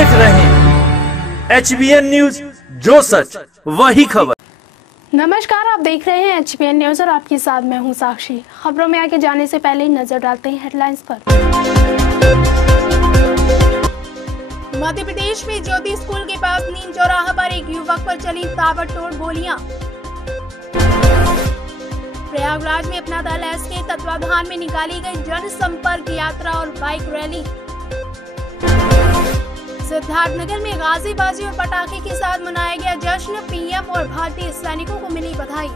देख रहे हैं HBN न्यूज, जो सच वही खबर। नमस्कार, आप देख रहे हैं HBN न्यूज और आपके साथ मैं हूं साक्षी। खबरों में आगे जाने से पहले नजर डालते हैं हेडलाइंस पर। मध्य प्रदेश में ज्योति स्कूल के पास नीम चौराहा पर एक युवक पर चली ताबड़तोड़ गोलियां। प्रयागराज में अपना दल एस के तत्वाधान में निकाली गई जनसंपर्क यात्रा और बाइक रैली। सिद्धार्थनगर में गाजीबाजी और पटाखे के साथ मनाया गया जश्न। पीएम और भारतीय सैनिकों को मिली बधाई।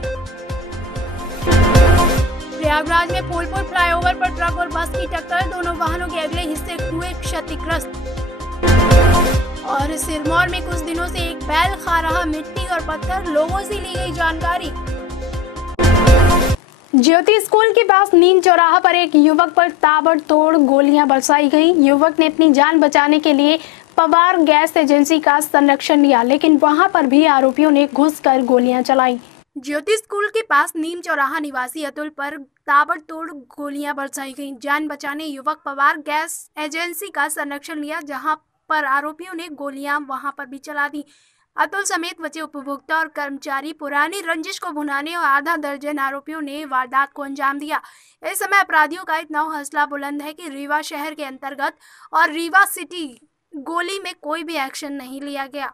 प्रयागराज में फूलपुर फ्लाईओवर पर ट्रक और बस की टक्कर, दोनों वाहनों के अगले हिस्से हुए क्षतिग्रस्त। और सिरमौर में कुछ दिनों से एक बैल खा रहा मिट्टी और पत्थर, लोगों से ली गई जानकारी। ज्योति स्कूल के पास नीम चौराहा पर एक युवक पर ताबड़तोड़ गोलियां बरसाई गई। युवक ने अपनी जान बचाने के लिए पवार गैस एजेंसी का संरक्षण लिया, लेकिन वहां पर भी आरोपियों ने घुसकर गोलियां चलाई। ज्योति स्कूल के पास नीम चौराहा निवासी अतुल पर ताबड़तोड़ गोलियां बरसाई गई। जान बचाने युवक पवार गैस एजेंसी का संरक्षण लिया, जहां पर आरोपियों ने गोलियां वहां पर भी चला दी। अतुल समेत बचे उपभोक्ता और कर्मचारी पुरानी रंजिश को भुनाने और आधा दर्जन आरोपियों ने वारदात को अंजाम दिया। इस समय अपराधियों का इतना हौसला बुलंद है कि रीवा शहर के अंतर्गत और रीवा सिटी गोली में कोई भी एक्शन नहीं लिया गया।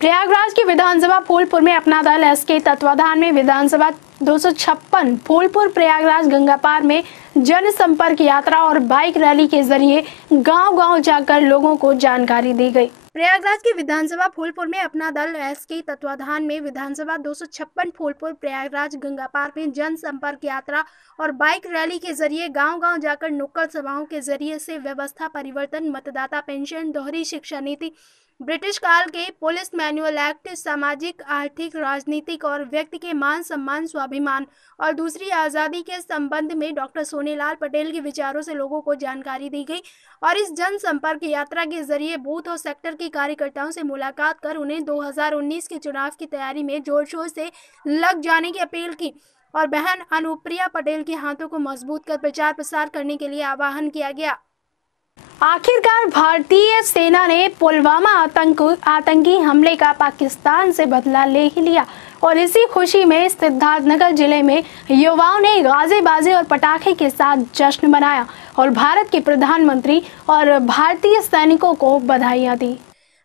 प्रयागराज की विधानसभा फूलपुर में अपना दल एस के तत्वाधान में विधानसभा 256 फूलपुर प्रयागराज गंगा पार में जनसंपर्क यात्रा और बाइक रैली के जरिए गांव-गांव जाकर लोगों को जानकारी दी गई। प्रयागराज की विधानसभा फूलपुर में अपना दल एस के तत्वाधान में विधानसभा 256 फूलपुर प्रयागराज गंगा पार में जनसंपर्क यात्रा और बाइक रैली के जरिए गांव-गांव जाकर नुक्कड़ सभाओं के जरिए से व्यवस्था परिवर्तन, मतदाता पेंशन, दोहरी शिक्षा नीति, ब्रिटिश काल के पुलिस मैनुअल एक्ट, सामाजिक, आर्थिक, राजनीतिक और व्यक्ति के मान सम्मान, स्वाभिमान और दूसरी आज़ादी के संबंध में डॉक्टर सोनेलाल पटेल के विचारों से लोगों को जानकारी दी गई। और इस जनसंपर्क यात्रा के जरिए बूथ और सेक्टर के कार्यकर्ताओं से मुलाकात कर उन्हें 2019 के चुनाव की तैयारी में जोर शोर से लग जाने की अपील की और बहन अनुप्रिया पटेल के हाथों को मजबूत कर प्रचार प्रसार करने के लिए आह्वान किया गया। आखिरकार भारतीय सेना ने पुलवामा आतंकी हमले का पाकिस्तान से बदला ले ही लिया और इसी खुशी में सिद्धार्थनगर जिले में युवाओं ने गाजीबाजी और पटाखे के साथ जश्न मनाया और भारत के प्रधानमंत्री और भारतीय सैनिकों को बधाइयां दी।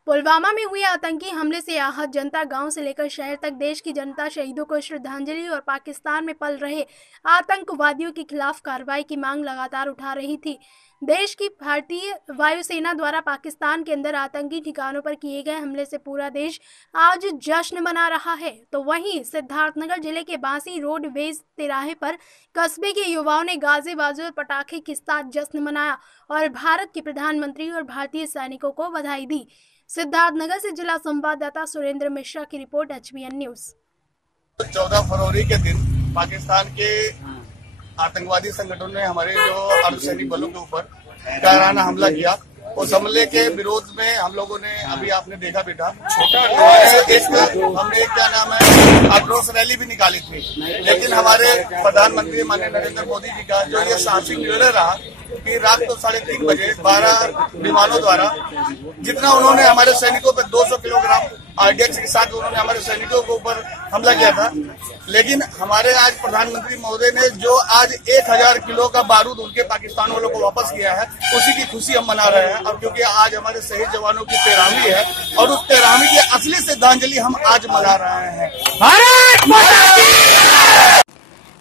पुलवामा में हुए आतंकी हमले से आहत जनता गांव से लेकर शहर तक देश की जनता शहीदों को श्रद्धांजलि और पाकिस्तान में पल रहे आतंकवादियों के खिलाफ कार्रवाई की मांग लगातार उठा रही थी। देश की भारतीय वायुसेना द्वारा पाकिस्तान के अंदर आतंकी ठिकानों पर किए गए हमले से पूरा देश आज जश्न मना रहा है। तो वहीं सिद्धार्थनगर जिले के बांसी रोडवेज तिराहे पर कस्बे के युवाओं ने गाजीबाजी और पटाखे के साथ जश्न मनाया और भारत के प्रधानमंत्री और भारतीय सैनिकों को बधाई दी। सिद्धार्थनगर से जिला संवाददाता सुरेंद्र मिश्रा की रिपोर्ट HBN न्यूज। 14 फरवरी के दिन पाकिस्तान के आतंकवादी संगठनों ने हमारे जो अर्धसैनिक बलों के ऊपर कायराना हमला किया। उस हमले के विरोध में हम लोगों ने अभी आपने देखा बेटा हमने क्या नाम है आक्रोश रैली भी निकाली थी, लेकिन हमारे प्रधानमंत्री माननीय नरेंद्र मोदी जी का जो ये साहसिक निर्णय रहा कि रात को 3:30 बजे 12 विमानों द्वारा जितना उन्होंने हमारे सैनिकों पर 200 किलोग्राम RDX के साथ उन्होंने हमारे सैनिकों के ऊपर हमला किया था, लेकिन हमारे आज प्रधानमंत्री महोदय ने जो आज 1000 किलो का बारूद उनके पाकिस्तान वालों को वापस किया है, उसी की खुशी हम मना रहे हैं। और क्योंकि आज हमारे शहीद जवानों की 13वीं है और उस 13वीं की असली श्रद्धांजलि हम आज मना रहे हैं। भारत माता की।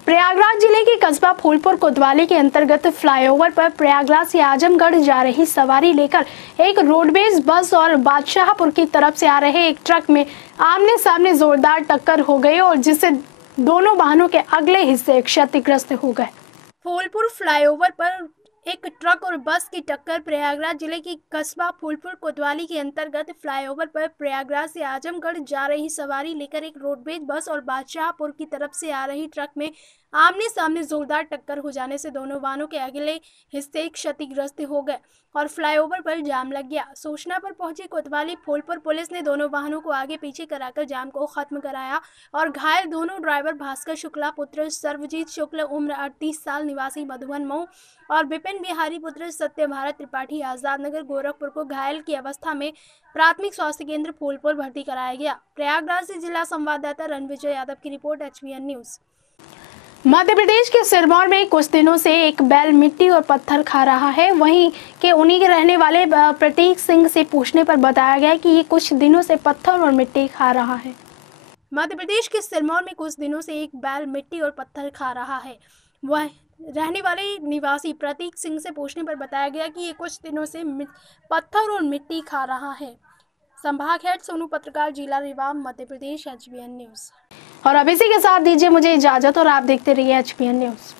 प्रयागराज जिले के कस्बा फूलपुर कोतवाली के अंतर्गत फ्लाईओवर पर प्रयागराज से आजमगढ़ जा रही सवारी लेकर एक रोडवेज बस और बादशाहपुर की तरफ से आ रहे एक ट्रक में आमने सामने जोरदार टक्कर हो गई और जिससे दोनों वाहनों के अगले हिस्से क्षतिग्रस्त हो गए। फूलपुर फ्लाईओवर पर एक ट्रक और बस की टक्कर। प्रयागराज जिले की कस्बा फूलपुर कोतवाली के अंतर्गत फ्लाईओवर पर प्रयागराज से आजमगढ़ जा रही सवारी लेकर एक रोडवेज बस और बादशाहपुर की तरफ से आ रही ट्रक में आमने सामने जोरदार टक्कर हो जाने से दोनों वाहनों के अगले हिस्से क्षतिग्रस्त हो गए और फ्लाईओवर पर जाम लग गया। सूचना पर पहुंची कोतवाली फूलपुर पुलिस ने दोनों वाहनों को आगे पीछे कराकर जाम को खत्म कराया और घायल दोनों ड्राइवर भास्कर शुक्ला पुत्र सर्वजीत शुक्ल उम्र 38 साल निवासी मधुबन मऊ और विपिन बिहारी पुत्र सत्य भारत त्रिपाठी आजाद नगर गोरखपुर को घायल की अवस्था में प्राथमिक स्वास्थ्य केंद्र फूलपुर भर्ती कराया गया। प्रयागराज से जिला संवाददाता रणविजय यादव की report, HBN news. Madhya Pradesh के सिरमौर में कुछ दिनों से एक बैल मिट्टी और पत्थर खा रहा है। वहीं के उन्हीं के रहने वाले प्रतीक सिंह से पूछने पर बताया गया कि ये कुछ दिनों से पत्थर और मिट्टी खा रहा है। मध्य प्रदेश के सिरमौर में कुछ दिनों से एक बैल मिट्टी और पत्थर खा रहा है। वह रहने वाले निवासी प्रतीक सिंह से पूछने पर बताया गया कि ये कुछ दिनों से पत्थर और मिट्टी खा रहा है। संभाग हेड सोनू पत्रकार, जिला रीवा, मध्य प्रदेश, HBN न्यूज। और अब इसी के साथ दीजिए मुझे इजाजत और आप देखते रहिए HBN न्यूज।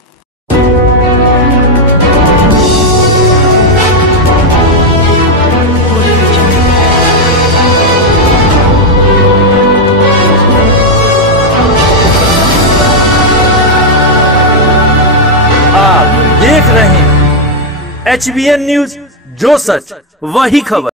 आप देख रहे हैं HBN न्यूज, जो सच वही खबर।